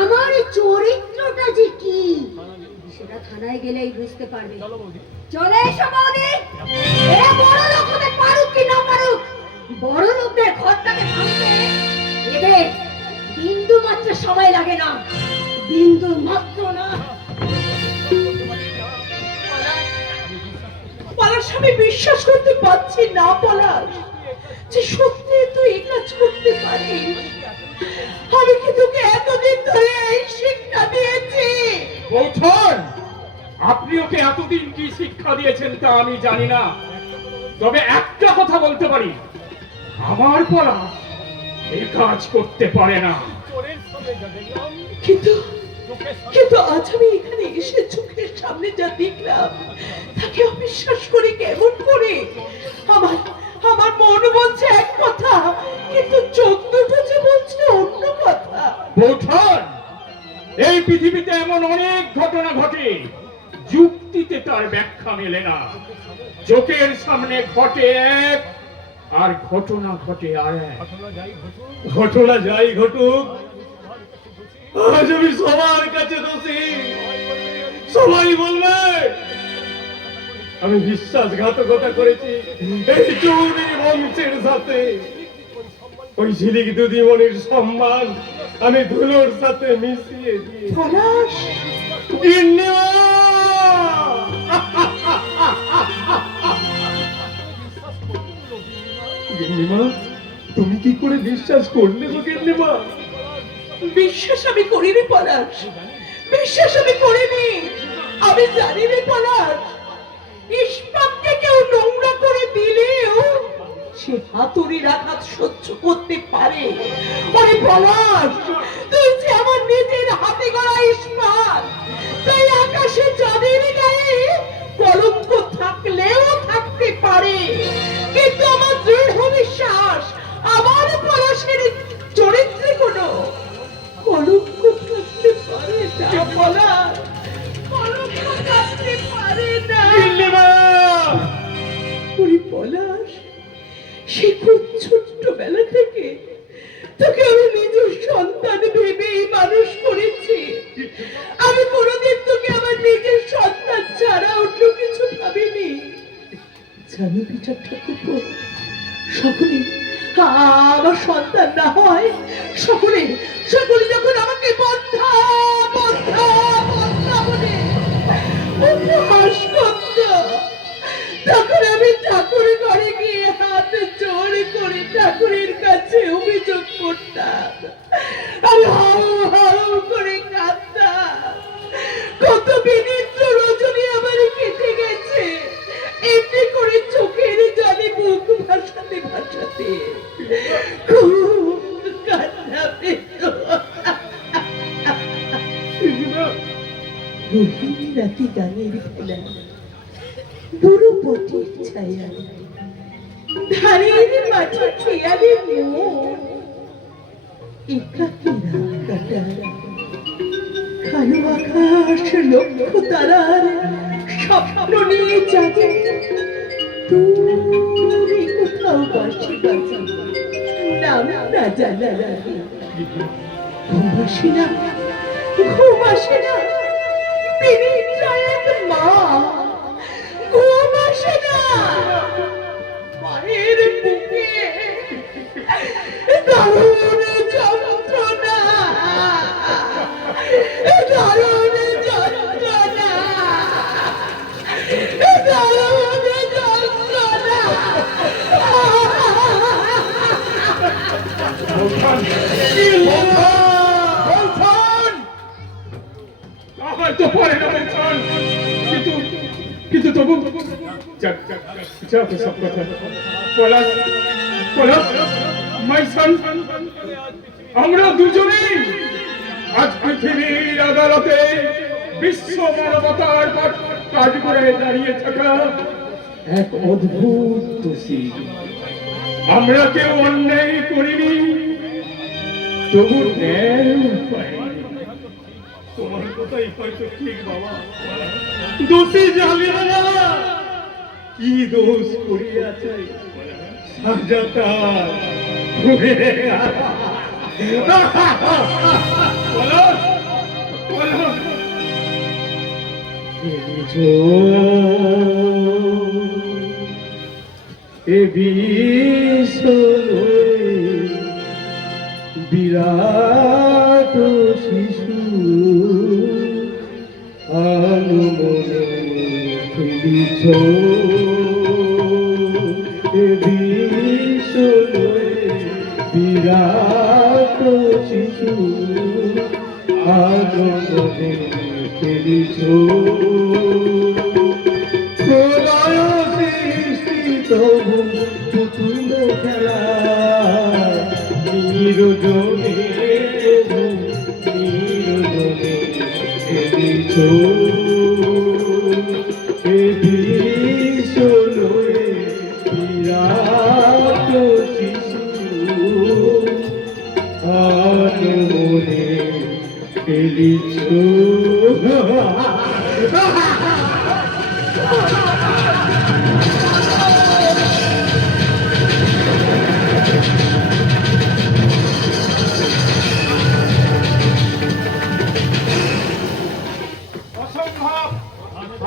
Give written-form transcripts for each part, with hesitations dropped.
আমার চরিত্রটা যে কি সেটা থানায় গেলেই বুঝতে পারবে। চলে এসো বৌদি। এরা বড় লোক হতে পারুক কি না পারুক, বড় লোকদের ঘরটাকে ভাঙতে এদের বিন্দু মাত্র সময় লাগে না, বিন্দু মাত্র না। পলাশ, আমি বিশ্বাস করতে পারছি না পলাশ যে সত্যি তুই এই কাজ করতে পারিস। আমি কি তোকে এতদিন ধরে এই শিক্ষা দিয়েছি? বৌঠন, আপনি ওকে এতদিন কি শিক্ষা দিয়েছেন তা আমি জানি না, তবে একটা কথা বলতে পারি, আমার পলাশ এই কাজ করতে পারে না। কিন্তু কিন্তু আজ আমি এখানে এসে চোখের সামনে যা দেখলাম তাকে অবিশ্বাস করে কেমন করে? আমার আমার মন বলছে এক কথা, কিন্তু চোখ দুটো যে বলছে অন্য কথা। বৌঠন, এই পৃথিবীতে এমন অনেক ঘটনা ঘটে যুক্তিতে তার ব্যাখ্যা মেলে না। চোখের সামনে ঘটে এক আর ঘটনা ঘটে আর এক। ঘটনা যাই ঘটুক, আজ আমি সবার কাছে দোষী। সবাই বলবে আমি বিশ্বাসঘাতকতা করেছি এই চৌধুরী বংশের সাথে। ওই ঝিলিক দুদিমণির সম্মান আমি ধুলোর সাথে মিশিয়ে দিয়ে পলাশ, গিন্নিমা, তুমি কি করে বিশ্বাস করলে গো গিন্নিমা? বিশ্বাস আমি করিনি পলাশ, বিশ্বাস আমি করিনি। আমি জানি রে পলাশ, ইস্পাতকে কেউ নোংরা করে দিলেও সে হাতুড়ির আঘাত সহ্য করতে পারে। ওরে পলাশ, তুই যে আমার নিজের হাতে গড়া ইস্পাত, তাই আকাশে চাঁদের গায়ে কলঙ্ক থাকলেও থাকতে পারে, কিন্তু আমার দৃঢ় বিশ্বাস আমার পলাশের চরিত্রে কোনো কলঙ্ক থাকতে পারে না। পলাশ, কলঙ্ক থাকতে পারে না। ওরে পলাশ, সে খুব ছোট্টবেলা থেকে তোকে আমি নিজের সন্তান ভেবেই মানুষ করেছি। আমি কোনোদিন তোকে আমার নিজের সন্তান ছাড়া অন্য কিছু ভাবিনি। জানো বিচার ঠাকুর, সকলে আমার সন্তান না হয়, সকলে সকলে যখন আমাকে বন্ধা বন্ধা বন্ধা বলে উপহাস করত, তখন আমি ঠাকুরের ঘরে গিয়ে হাত জোর করে ঠাকুরের কাছে অভিযোগ করতাম। আমি হাউ হাউ করে কাঁদতাম। কত বিনিদ্র রজনী আমার কেটে গেছে এমনি করে চোখের জলে মুখ ভাসাতে ভাসাতে। খুব কান্না পেত। রোহিণী রাতে গানের ফেলা, বুড়ো পটির ছায়া, ধানের মাঠে খেয়ালে মন, একাকী রাত কাটায়, কালো আকাশ লক্ষ্য তারার স্বপ্ন নিয়ে জাগে। দূরে কোথাও বাঁশি বাজে, নাম না জানা লাগে। ঘুম আসে না, ঘুম আসে না, পিরিচা এক মা, ঘুম আসে না। মায়ের বুকে দারুণ যন্ত্রণা, দারুণ যন্ত্রণা, দারুণ যন্ত্রণা। হয়তো পারে না বৌঠন, কিন্তু কিন্তু তবু সব কথা। পলাশ, পলাশ, মাই সন, আমরা দুজনেই আজ পৃথিবীর আদালতে বিশ্ব মানবতার পথ কাজ করে দাঁড়িয়ে থাকা এক অদ্ভুত দোষী। আমরা কেউ অন্যায় করিনি, তবু ন্যায় পাইনি। তোমার কথাই হয়তো ঠিক বাবা। দোষী জানি না কি দোষ করিয়াছে সাজাটা বলো বলো এ বিরাট শিশু আনমনে খেলিছ এ বিরাট শিশু আনমনে খেলিছ প্রলয় সৃষ্টি তবু পুতুল খেলা নিরজনে খেলিছ এ বিশ্বলয়ে বিরাট শিশু আনমনে খেলিছ অসম্ভব,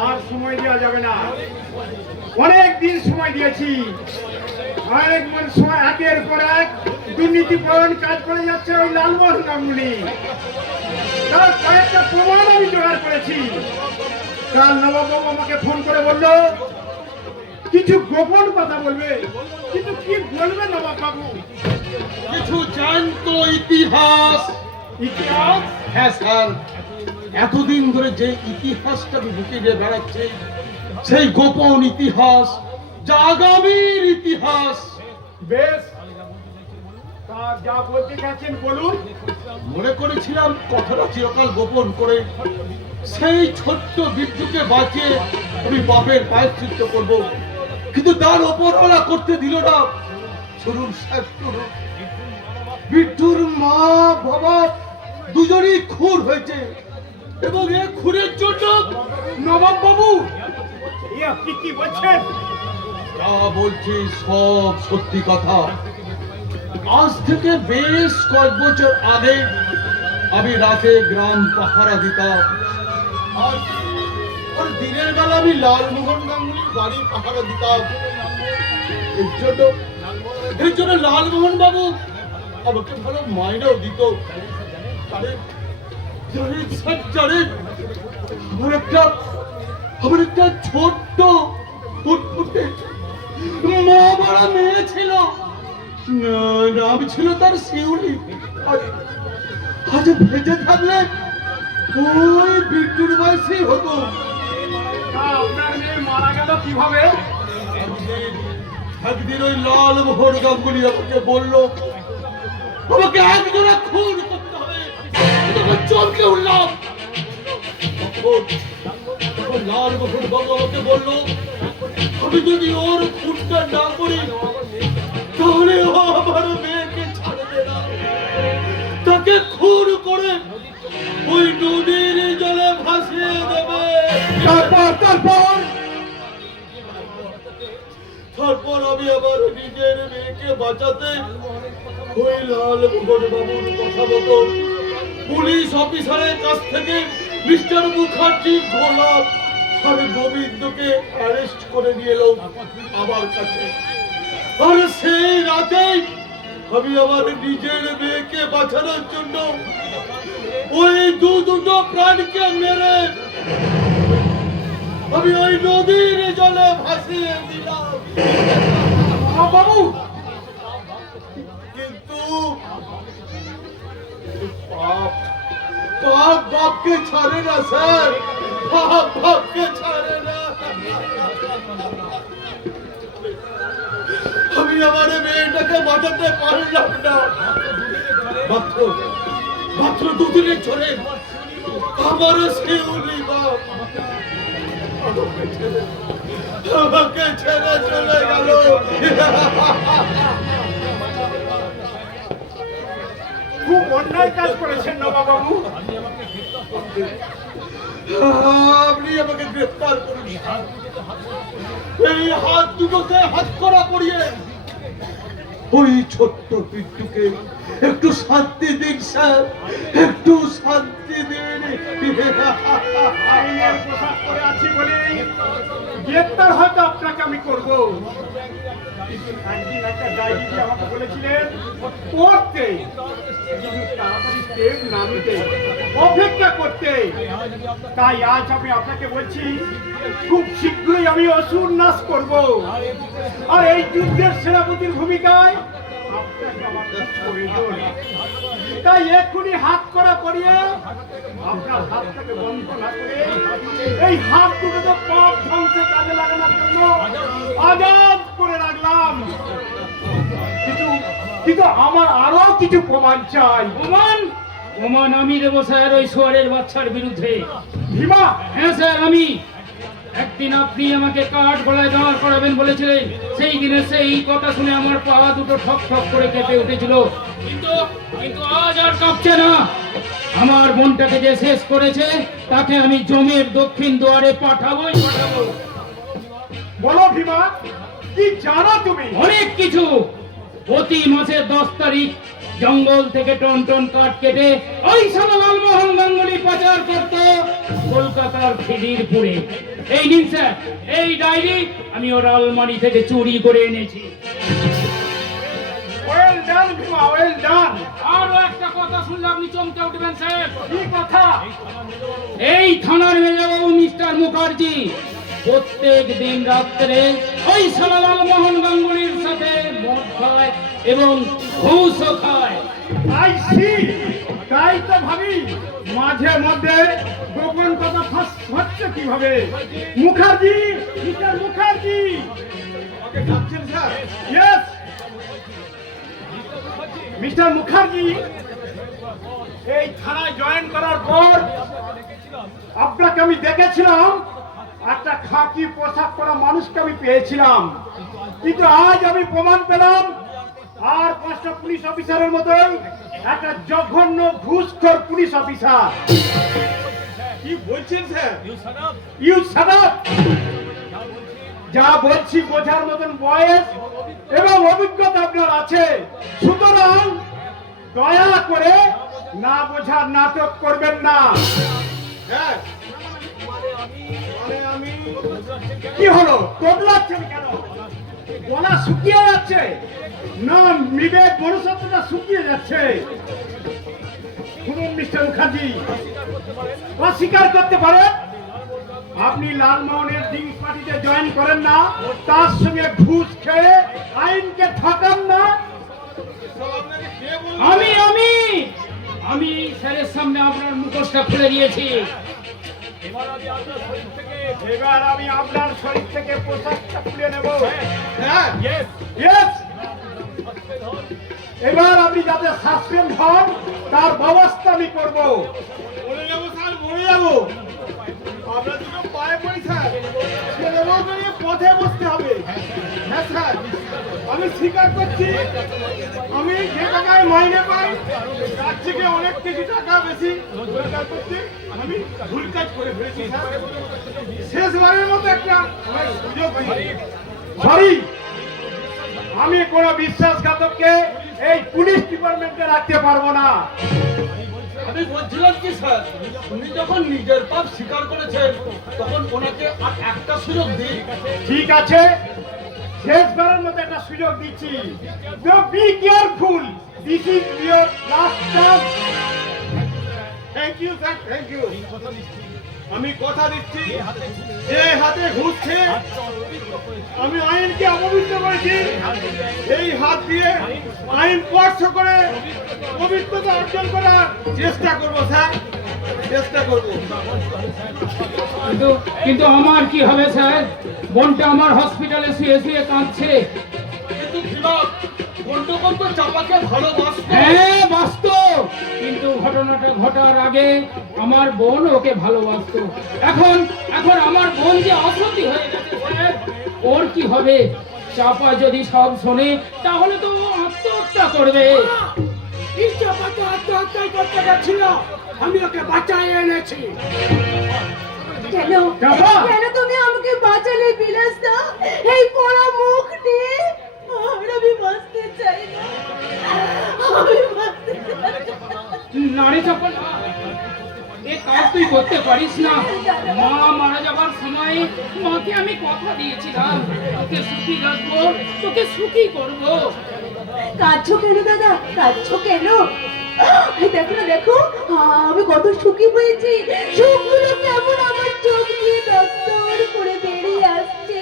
আর সময় দেওয়া যাবে না। অনেক দিন সময় দিয়েছি, অনেক সময় একের পর এক দুর্নীতিপরণ কাজ করে যাচ্ছে ওই লালমোহন গাঙ্গুলি। তার কয়েকটা প্রমাণ আমি জোগাড় করেছি। কাল নবাববাবু আমাকে ফোন করে বলল কিছু গোপন কথা বলবে, কিন্তু কি বলবে নবাববাবু? কিছু জ্যান্ত ইতিহাস। ইতিহাস? হ্যাঁ স্যার, এতদিন ধরে যে ইতিহাসটা বুকে নিয়ে বেড়াচ্ছে, সেই গোপন ইতিহাস, যা আগামীর ইতিহাস। বেশ, তা যা বলতে গেছেন বলুন। মনে করেছিলাম কথাটা চিরকাল গোপন করে সেই ছোট্ট বিদ্যুকে বাঁচিয়ে আমি বাপের প্রায়শ্চিত্ত করব, কিন্তু তার ওপরওয়ালা করতে দিল না। শুনুন স্যার, শুনুন, বিট্টুর মা বাবা দুজনই খুন হয়েছে, এবং এই খুনের জন্য নবাব বাবু। আপনি কি বলছেন? যা বলছি সব সত্যি কথা। আজ থেকে বেশ কয়েক বছর আগে আমি রাতে গ্রাম পাহারা দিতাম, আর দিনের বেলা আমি লালমোহন গাঙ্গুলির বাড়ি পাহারা দিতাম। এর জন্য লালমোহন বাবু আমাকে ভালো মাইনেও দিত। আমার একটা ছোট্ট ফুটফুটে মা বড় মেয়ে ছিল, নাম ছিল তার শিউলি। আজ ভেজে থাকলে ওই বিট্টুর বয়সী হতো। আপনার মেয়ে মারা গেল কিভাবে? একদিন ওই লালমোহন গাঙ্গুলি আমাকে বলল আমাকে একজোড়া খুন করতে হবে। তখন চমকে উঠলাম। তখন লালমোহন বাবু আমাকে বলল আমি যদি ওর খুনটা না করি তাহলে ও আমার মেয়েকে ছাড়বে না, তাকে খুন করে ওই নদীর জলে ভাসিয়ে দেবে। তারপর আমি আমার নিজের মেয়েকে বাঁচাতে ওই লালমোহন বাবুর কথা মতো পুলিশ অফিসারের কাছ থেকে মিস্টার মুখার্জি, গোলাপ আর গোবিন্দকে অ্যারেস্ট করে নিয়ে এলো আমার কাছে। আর সেই রাতেই আমি আমার নিজের মেয়েকে বাঁচানোর জন্য ওই দুটো প্রাণীকে মেরে আমি ওই নদীর জলে ভাসিয়ে দিলাম। বাবু, কিন্তু পাপ বাপকে ছাড়ে না স্যার, পাপ বাপকে ছাড়ে না। আমি আমার মেয়েটাকে বাঁচাতে পারলাম না। মাত্র দুদিনের ছড়ে আমার শিউলি বাপ আমাকে ছেড়ে চলে গেল। খুব অন্যায় কাজ করেছেন নবাববাবু। আপনি আমাকে গ্রেফতার করুন। এই হাত দুটোতে হাত করা পড়িয়ে ওই ছোট্ট পিন্টুকে একটু শান্তি দিন স্যার, একটু শান্তি দিন। আইনের পোশাক পরে আছি বলে গ্রেপ্তার হয়তো আপনাকে আমি করব। একদিন একটা ডায়েরি দিয়ে আমাকে বলেছিলেন পড়তে, কিন্তু তাড়াতাড়ি স্টেপ না নিতে, অপেক্ষা করতে। তাই আজ আমি আপনাকে বলছি, খুব শীঘ্রই আমি অসুর নাশ করব। আর এই যুদ্ধের সেনাপতির ভূমিকায় আপনাকে আমার খুব প্রয়োজন। তাই এক্ষুনি হাত করা করিয়ে আপনার হাতটাকে বন্ধ না করে এই হাত দুটো তো পাপ ধ্বংসে কাজে লাগানোর জন্য আজাদ করে রাখলাম। কিন্তু আমার আরো কিছু প্রমাণ চাই। প্রমাণ আমি দেবো স্যার ওই সোয়ারের বাচ্চার বিরুদ্ধে। ভীমা, হ্যাঁ স্যার, আমি একদিন আপনি আমাকে কাঠ গলায় দাঁড় করাবেন বলেছিলেন, সেই দিনে সেই কথা শুনে আমার পা দুটো ঠক ঠক করে কেঁপে উঠেছিল, কিন্তু আজ আর কাঁপছে না। আমার বোনটাকে যে শেষ করেছে তাকে আমি জমের দক্ষিণ দুয়ারে পাঠাবোই পাঠাবো। বলো ভীমা, কি জানো তুমি? অনেক কিছু। প্রতি মাসের 10 তারিখ জঙ্গল থেকে টন টন কাঠ কেটে ওই সালা লালমোহন গাঙ্গুলি পাচার করত কলকাতার খিদিরপুরে। এই নিন স্যার, এই ডায়েরি আমি ওর আলমারি থেকে চুরি করে এনেছি। Well done Bhima, well done. আরো একটা কথা শুনলে আপনি চমকে উঠবেন স্যার। কি কথা? এই থানার মেজবাবু মিস্টার মুখার্জি প্রত্যেক দিন রাত্রে ওই সালা লালমোহন গাঙ্গুলির সাথে মদ খায় এবং ঘুষও খায়। I see. তাই তো ভাবি মাঝে মধ্যে গোপন কথা ফাঁস হচ্ছে কিভাবে। মুখার্জি, মিস্টার মুখার্জি। ওকে ডাকছেন স্যার? ইয়েস মিস্টার মুখার্জি, এই থানায় জয়েন করার পর আপনাকে আমি দেখেছিলাম, একটা খাকি পোশাক পরা মানুষকে আমি পেয়েছিলাম, কিন্তু আজ আমি প্রমাণ পেলাম আর 5টা পুলিশ অফিসারের মতোই একটা জঘন্য ঘুষখোর পুলিশ অফিসার। কি বলছেন স্যার? You shut up. যা বলছি বোঝার মতন বয়স এবং অভিজ্ঞতা আপনার আছে, সুতরাং দয়া করে না বোঝার নাটক করবেন না। হ্যাঁ, আমি কি হলো, তোদলাচ্ছেন কেন? গলা শুকিয়ে যাচ্ছে না? বিবেক মনুষ্যত্বটা শুকিয়ে যাচ্ছে? শুনুন মিস্টার মুখার্জি, অস্বীকার করতে পারেন আপনি লালমোহনের ড্রিঙ্কস পার্টিতে জয়েন করেন না, তার সঙ্গে ঘুষ খেয়ে আইনকে ঠকান না? আমি আমি আমি স্যারের সামনে আপনার মুখোশটা খুলে দিয়েছি। এবার আমি আপনার শরীর থেকে পোশাকটা খুলে নেব। হ্যাঁ, ইয়েস। এবার আপনি যাতে সাসপেন্ড হন তার ব্যবস্থা আমি করব। মরে যাবো স্যার, মরে যাবো। আপনার দুটো পায়ে পড়ি স্যার, ছেলে বউকে নিয়ে পথে বসতে হবে। হ্যাঁ স্যার, আমি স্বীকার করছি আমি যে টাকায় মাইনে পাই তার থেকে অনেক কিছু টাকা বেশি রোজগার করতে আমি ভুল কাজ করে ফেলেছি স্যার। শেষবারের মতো একটা সুযোগ সরি, আমি কোনো বিশ্বাসঘাতককে এই পুলিশ ডিপার্টমেন্টে রাখতে পারবো না। আমি বলছিলাম কি স্যার, উনি যখন নিজের পাপ স্বীকার করেছেন তখন ওনাকে আর একটা সুযোগ দিই। ঠিক আছে, শেষবারের মতো একটা সুযোগ দিচ্ছি। Be careful, this is your last chance. Thank you sir, thank you. আমি কথা দিচ্ছি, যে হাতে ঘুষ খেয়ে আমি আইনকে অপবিত্র করেছি, এই হাত দিয়ে আইন স্পর্শ করে পবিত্রতা অর্জন করার চেষ্টা করবো স্যার, চেষ্টা করবো। কিন্তু আমার কি হবে স্যার? বোনটা আমার হসপিটালে শুয়ে শুয়ে কাঁদছে। কিন্তু গন্ডগোল তো চাপাকে ভালোবাসতো। হ্যাঁ বাস্তব, কিন্তু ঘটনাটা ঘটার আগে আমার বোন ওকে ভালোবাসতো। এখন আমার বোন যে অসতী হয়ে গেছে স্যার, ওর কি হবে? চাপা যদি সব শোনে তাহলে তো ও আত্মহত্যা করবে। এই চাপাতে আত্মহত্যাই করতে গেছিল, আমি ওকে বাঁচাই এনেছি। কেন চাপা! কেন তুমি আমাকে বাঁচালে বিলাসদা? এই পোড়া মুখ নিয়ে আর আমি বাঁচতে চাই না, আমি বাঁচতে চাই না। না রে চাপা না, এ কাজ তুই করতে পারিস না। মা মারা যাবার সময় মাকে আমি কথা দিয়েছিলাম, তোকে সুখী রাখবো, তোকে সুখী করবো। কাঁদছো কেন দাদা, কাঁদছো কেন? এই দেখো না, দেখো আমি কত সুখী হয়েছি। সুখগুলো কেমন আমার চোখ দিয়ে দপ্তর করে বেরিয়ে আসছে।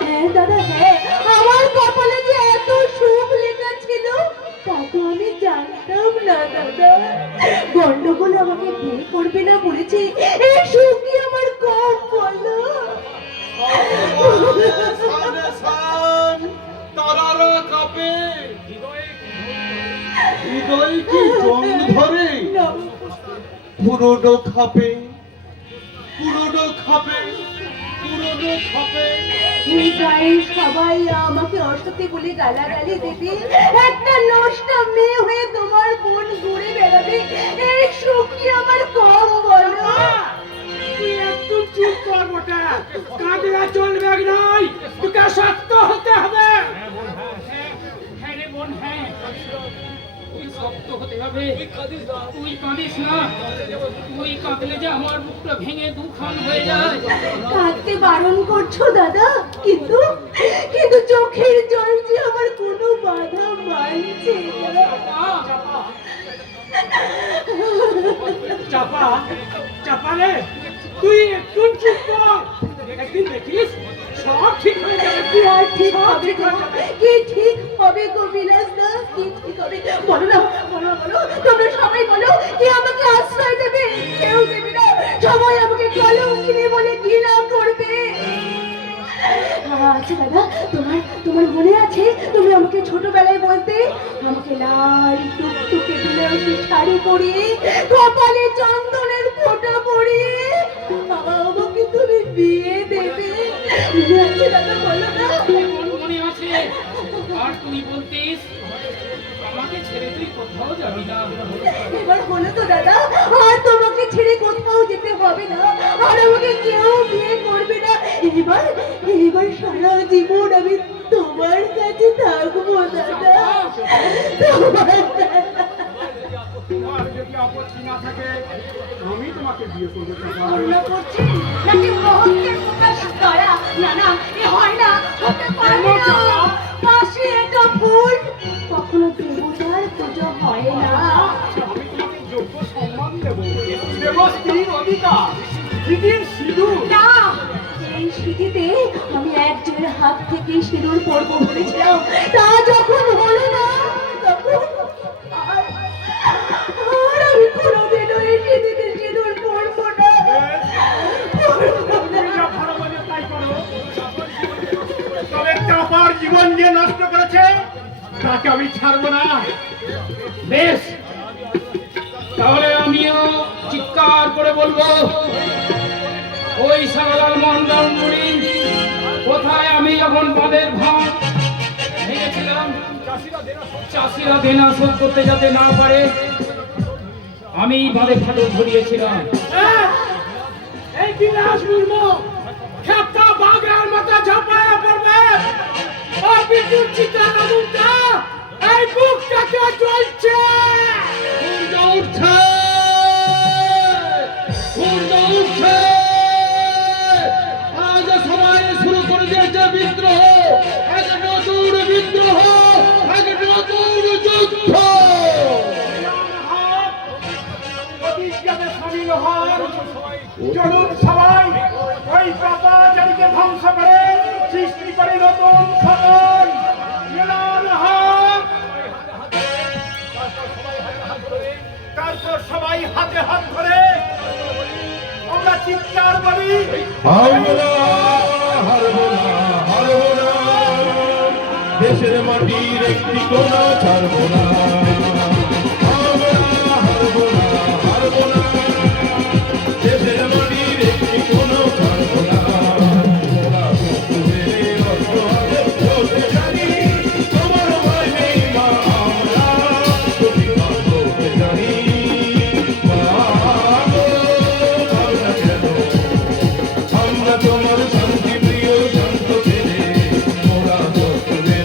হ্যাঁ দাদা, হ্যাঁ, আমার কপালে যে এত সুখ লেখা ছিল তা তো আমি জানতাম না দাদা। গন্ডগোল আমাকে বিয়ে করবে না বলেছে, এই সুখই আমার কম বলো। সানে সান, তারারা কাঁপে, হৃদয় কি জং ধরে, পুরনো খাপে, পুরনো খাপে, পুরনো খাপে। এই গায়ের সবাই আমাকে অসতী বলে গালাগালি দেবে, একটা নষ্ট মেয়ে হয়ে তোমার বোন ঘুরে বেড়াবে, এই সুখী আমার কম বলো। তুই একটু চুপ কর বটে, কাঁদলে চলবে নয়, তোকে শক্ত হতে হবে। হ্যাঁ রে বোন, হ্যাঁ, তুই শক্ত হতে হবে। তুই কাঁদিস না, তুই কাঁদলে যে আমার বুকটা ভেঙে দুখান হয়ে যায়। কাঁদতে বারণ করছো দাদা, কিন্তু কিন্তু চোখের জল যে আমার কোনো বাধা মানছে না। চাপা, চাপা রে, তুই একটু চুপ কর, একদিন দেখিস সব ঠিক হয়ে যাবে। কি আর ঠিক হবে গো? কি ঠিক হবে গো বিলাস দা? কি ঠিক হবে? বলো না, বলো বলো, তোমরা সবাই বলো, কি আমাকে আশ্রয় দেবে? কেউ দেবে না, সবাই আমাকে কলঙ্কিনী বলে ঘৃণা করবে। আচ্ছা দাদা, তোমার তোমার মনে আছে তুমি আমাকে ছোটবেলায় বলতে, আমাকে লাল টুকটুকে বিলাসী শাড়ি পরিয়ে, কপালে চন্দনের ফোঁটা পরিয়ে আমাকে তুমি বিয়ে দেবে? মনে আছে দাদা, বলো না? মনে আছে? আর তুই বলতিস আমাকে ছেড়ে তুই কোথাও যাবি না। এবার বলো তো দাদা, আর তোমাকে ছেড়ে কোথাও যেতে হবে না, আর আমাকে কেউ বিয়ে করবে না। এবার এবার সারা জীবন আমি তোমার কাছে থাকবো দাদা, তোমার তোমার যদি আপত্তি না থাকে আমি তোমাকে বিয়ে করবো। কান্না করছি নাকি মহত্বের প্রকাশ করা? না না, এ হয় না, হতে পারে না। পাশে একটা ফুল কখনো দেবতার পুজো হয় না। আমি তোমাকে যোগ্য সম্মান দেবো, দেবো স্ত্রীর অধিকার, স্ত্রীর সিঁদুর। না, এই শীতিতে আমি একজনের হাত থেকে সিঁদুর পরবো বলেছিলাম, তা যখন হলো না তখন আর আর আমি কোনোদিনও এই শীতিতে সিঁদুর পরবো না। তুমি যা ভালো বোঝো তাই করো। তবে চাপার জীবন যে নষ্ট করেছে তাকে আমি ছাড়বো না। বেশ, তাহলে আমিও চিৎকার করে বলবো, ওই সাগালাল মোহনলাল মুড়ি কোথায়? আমি যখন বাঁধের ভাঁড় ভেঙেছিলাম, চাষিরা দেনা শোধ করতে যাতে না পারে, আমি বাঁধে ফাটল ধরিয়েছিলাম। এই বিলাস মুর্মু খেপটা বাঘের মতো ঝাঁপায়া পড়বে। ও বিদ্যুৎ চিত্রা মুখটা এই বুকটাকে জ্বলছে। সূর্য উঠছে, সূর্য উঠছে। আজ সবাই শুরু করে দিয়েছে বিদ্রোহ, এক নতুন বিদ্রোহ, এক নতুন যুদ্ধ। সামিল হন, চলুন সবাই ওই পাপাচারীকে ধ্বংস করে সৃষ্টি করে নতুন সদন। মিলন হোক। তারপর সবাই হাতে হাত ধরে আমরা চিৎকার বলি, হারবো না, হারবো না, হারবো না, দেশের মাটির একটি কোনা ছাড়বো না। হারবো না, হারবো না, হারবো না, দেশের মাটির একটি কোনা ছাড়বো না। ওরা শত্রুদের অস্ত্র হাতে চলতে জানি, তোমার ভয় নেই মা, আমরা প্রতিবাদ করতে জানি। মা গো, আমরা কেন, আমরা তোমার শান্তি প্রিয় শান্ত ছেলে, মোরা শত্রুদের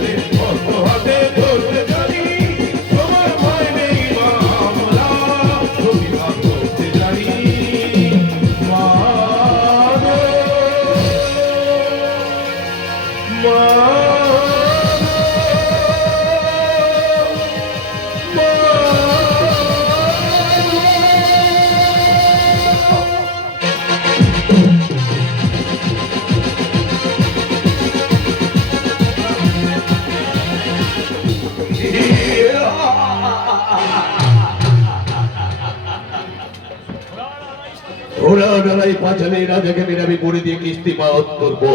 ঘোড়া লড়াই পাঁচালে রাজাকে মেরে আমি পড়ে দিয়ে কিস্তি মাওত করবো।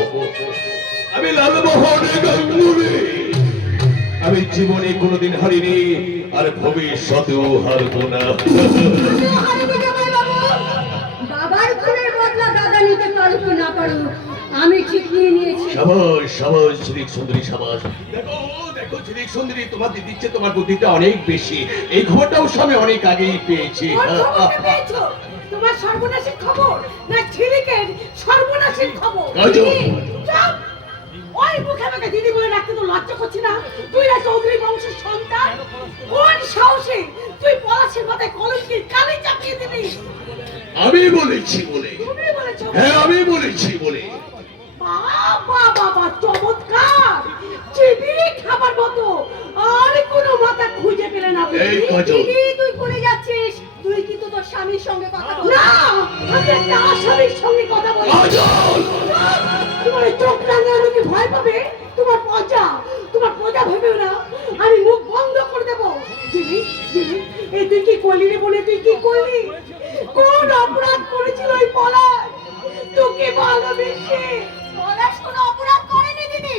আমি লালমোহন গাঙ্গুলি, আমি জীবনে কোনোদিন হারিনি আর ভবিষ্যতেও হারবো না। হারবে জামাইবাবু। বাবার খুনের বদলা দাদা নিতে পারুক কি না পারুক, আমি ঠিক নিয়ে নিয়েছি। সাবাস সাবাস ঝিলিক সুন্দরী সাবাস। দেখো দেখো ঝিলিক সুন্দরী, তোমার দিদির চেয়ে তোমার বুদ্ধিটা অনেক বেশি। এই খবরটাও আমি অনেক আগেই পেয়েছি। কোন খবরটা পেয়েছো? তোমার সর্বনাশের খবর না ঝিলিকের সর্বনাশের খবর? কাজল। চুপ! ওই মুখে আমাকে দিদি বলে রাখতে তো লজ্জা করছি না? তুই না চৌধুরী বংশের সন্তান, কোন সাহসে তুই পলাশের মাথায় কলঙ্কির কালি চাপিয়ে দিবি? আমি বলেছি বলে, তুমি বলেছো? হ্যাঁ আমি বলেছি বলে। বাবা বাবা, চমৎকার! চিবিয়ে খাবার মতো আর কোনো মাথা খুঁজে পেলে না বুঝি? এই কাজল, দিদি, তুই ভুলে যাচ্ছিস, তুই কিন্তু তোর স্বামীর সঙ্গে কথা বল। না, আমি একটা আসামির সঙ্গে কথা বলি। কাজল! তোমার এই চোখ রাঙানো কি ভয় পাবে? তোমার প্রজা ভেবেও না আমি মুখ বন্ধ করে দেবো। জিমি, জিমি, এই তুই কি করলি রে বলে, তুই কি করলি? কোন অপরাধ করেছিল ওই পলাশ তোকে ভালোবেসে? পলাশ কোনো অপরাধ করেনি দিদি,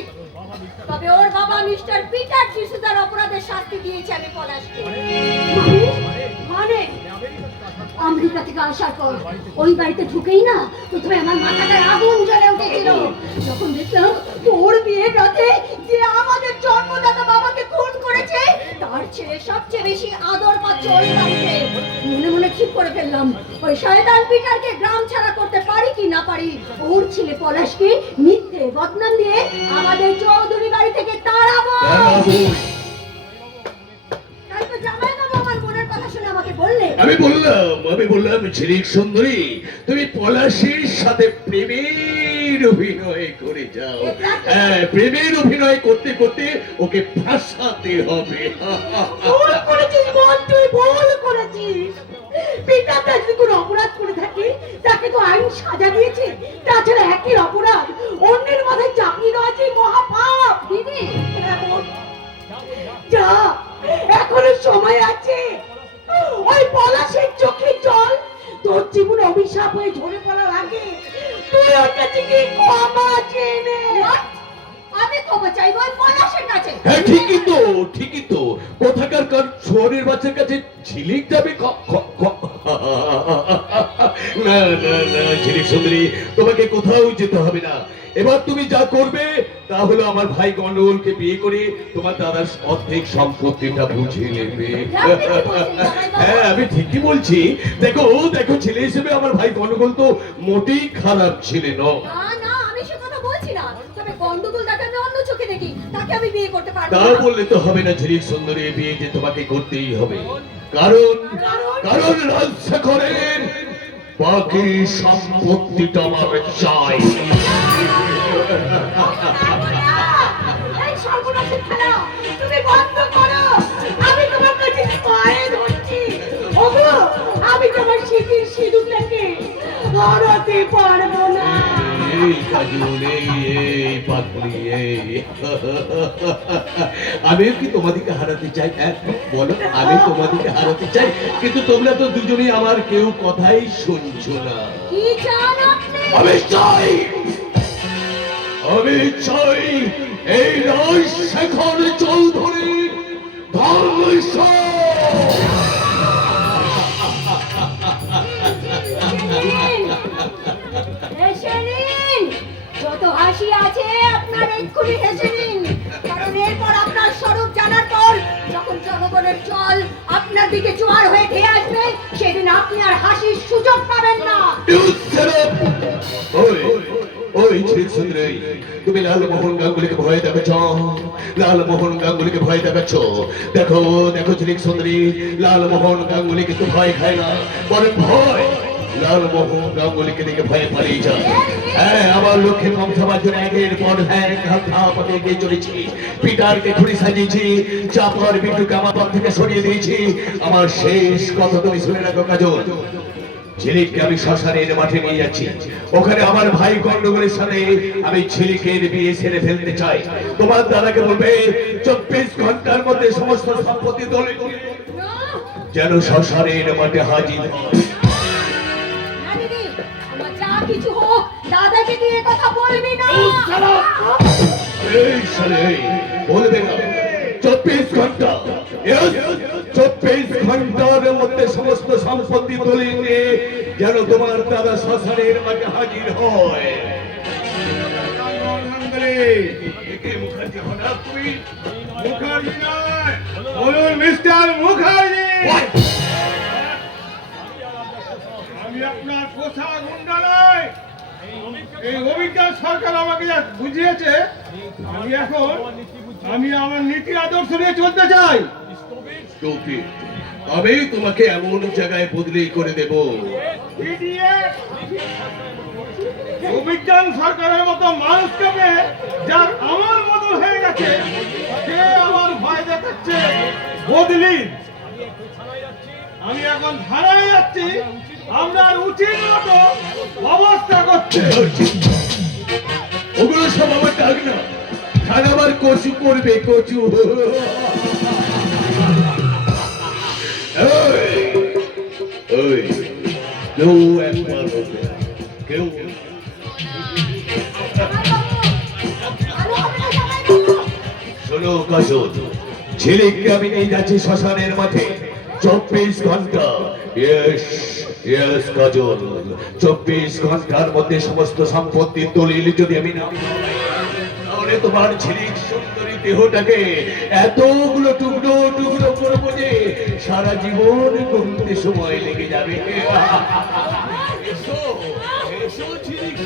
তবে ওর বাবা মিস্টার পিটার ডিসুজার অপরাধের শাস্তি দিয়েছে আমি পলাশকে। মানে আমেরিকা থেকে আসার পর ওই বাড়িতে ঢুকেই না প্রথমে আমার মাথাটায় আগুন জ্বলে উঠেছিল যখন দেখলাম তোর বিয়ের রাতে যে আমাদের জন্মদাতা বাবাকে খুন করেছে তার ছেলে সবচেয়ে বেশি আদর পাচ্ছে ওই বাড়িতে। মনে মনে ঠিক করে ফেললাম ওই শয়তান পিটারকে গ্রাম ছাড়া করতে পারি কি না পারি, ওর ছেলে পলাশকে মিথ্যে বদনাম দিয়ে আমাদের চৌধুরী বাড়ি থেকে তাড়াবো। তাই তো জামাইবাবু আমার মনের কথা শুনে আমাকে বললেন। আমি বললাম ঝিলিক সুন্দরী, তুমি পলাশের সাথে প্রেমের অভিনয় করে যাও। হ্যাঁ, প্রেমের অভিনয় করতে করতে ওকে ফাঁসাতে হবে। ভুল করেছিস বল, তুই ভুল করেছিস। পিতাটা যদি কোনো অপরাধ করে থাকে তাকে তো আইন সাজা দিয়েছে, তাছাড়া একই অপরাধ অন্যের মাথায় চাপিয়ে দেওয়া যে মহাপাপ। দিদি যা, এখনো সময় আছে। ওই পলাশের চোখে জল তোর জীবনে অভিশাপ হয়ে ঝরে পড়ার আগে তুই ওর কাছে গিয়ে ক্ষমা চেয়ে নে। আমি ক্ষমা চাইবো ওই পলাশের কাছে। হ্যাঁ ঠিকই তো কোথাকার কার শহরের বাচ্চার কাছে ঝিলিক যাবে? না না না ঝিলিক সুন্দরী, তোমাকে কোথাও যেতে হবে না। এবার তুমি যা করবে তা হলো আমার ভাই গন্ডগোলকে বিয়ে করে তোমার দাদার অর্ধেক সম্পত্তিটা বুঝিয়ে নেবে। হ্যাঁ আমি ঠিকই বলছি। দেখো দেখো, ছেলে হিসেবে আমার ভাই গন্ডগোল তো মোটেই খারাপ ছেলে নয়। না না, আমি সে কথা বলছি না, তবে গন্ডগোল তাকে আমি অন্য চোখে দেখি, তাকে আমি বিয়ে করতে পারবো তা না। বললে তো হবে না ঝিলিক সুন্দরী, বিয়ে যে তোমাকে করতেই হবে। কারণ রাজশেখরের বাকি সম্পত্তিটা আমার চাই। এই সর্বনাশের খেলা তুমি বন্ধ করো। আমি তোমার কাছে পায়ে ধরছি। ওগো, আমি তোমার সিঁথির সিঁদুরটাকে হারাতে পারবো না। এই কাজল, এই পাগলি, আমিও কি তোমাদেরকে হারাতে চাই? হ্যাঁ বলো, আমি তোমাদেরকে হারাতে চাই, কিন্তু তোমরা তো দুজনেই আমার কেউ কথাই শুনছো না। কি চান আপনি? আমি চাই এই রাজশেখর চৌধুরী ধর্মেশ। হেসে নিন, যত হাসি আছে আপনার এক্ষুনি হেসে নিন, কারণ এরপর আপনার স্বরূপ জানার পর যখন জনগণের জল আপনার দিকে জোয়ার হয়ে ধেয়ে আসবে সেদিন আপনি আর হাসির সুযোগ পাবেন না। ওই ঝিলিক সুন্দরী, তুমি লালমোহন গাঙ্গুলিকে ভয় দেখাচ্ছ, লালমোহন গাঙ্গুলিকে ভয় দেখাচ্ছ। দেখো দেখো ঝিলিক সুন্দরী, লালমোহন গাঙ্গুলি কিন্তু ভয় খায় না, বরং ভয় লালমোহন গাঙ্গুলিকে দেখে ভয়ে পালিয়ে যায়। হ্যাঁ, আমার লক্ষ্যে পৌঁছাবার জন্য একের পর এক ধাপে এগিয়ে চলেছি। পিটারকে খুঁড়ি সাজিয়েছি, চাপার বিটুকে আমার পথ থেকে সরিয়ে দিয়েছি। আমার শেষ কথা তুমি শুনে রাখো কাজল, ঝিলিককে আমি শ্মশানের মাঠে নিয়ে যাচ্ছি। ওখানে আমার ভাই গন্ডগোলের সাথে আমি ঝিলিকের বিয়ে সেরে ফেলতে চাই। তোমার দাদাকে বলবে 24 ঘন্টার মধ্যে সমস্ত সম্পত্তি দলে যেন শ্মশানের মাঠে হাজির হয়। না দিদি, কিছু হোক, দাদাকে তুই এ কথা বলবি না। এই শালে বলবে না 24 ঘন্টা, yes, 24 ঘন্টার মধ্যে সমস্ত সম্পত্তি দলিল নিয়ে যেন তোমার দাদা শ্মশানের মাঝে হাজির হয়। একে মুখার্জি হঠাৎ তুমি মুখার্জি নয়, বলুন মিস্টার মুখার্জি। আমি আপনার পোষা গুন্ডা নয়। এই অভিজ্ঞান সরকার আমাকে যা বুঝিয়েছে, আমি আমার নীতি আদর্শ নিয়ে চলতে চাই। টুপি, আমি তোমাকে এমন জায়গায় বদলি করে দেব, ইডিয়েট! অভিজ্ঞান সরকারের মতো মানুষকে পেয়ে যার আমার বদল হয়ে গেছে, সে আমার ভয় দেখাচ্ছে বদলি। আমি এখন থানায় যাচ্ছি, আপনার উচিত মতো অবস্থা করছে। ওগুলো সব আমার ডাক না, খান আবার কচু করবে, কচু। এই, এই, কেউ একবার বলবে না, কেউ। শোনো কাজল, ছেলেকে আমি নিয়ে যাচ্ছি শ্মশানের মাঠে 24 ঘন্টা। ইয়েস ইয়েস কাজল, 24 ঘন্টার মধ্যে সমস্ত সম্পত্তির দলিল যদি আমি না পাই, তাহলে তোমার ছেলের সুন্দরী দেহটাকে এতগুলো টুকরো টুকরো করবো যে সারা জীবন করতে সময় লেগে যাবে। এসো, এসো ঝিলিক।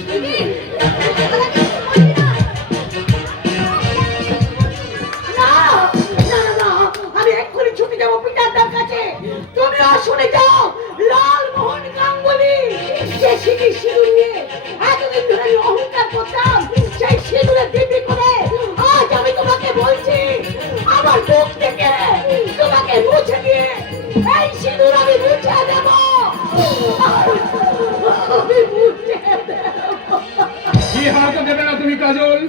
আমি এক্ষুনি ছুটে যাবো পিতার কাছে। তুমিও শুনে যাও, লালমোহন গাঙ্গুলি যে সিঁদুর নিয়ে এতদিন ধরে আমি অহংকার করতাম, সেই সিঁদুরে দিব্যি করে আজ আমি তোমাকে বলছি, আমার বুক থেকে তোমাকে মুছে দিয়ে এই সিঁদুর আমি মুছে দেব। আমি মুছে দেব। কি হারতে দেবে না তুমি কাজল?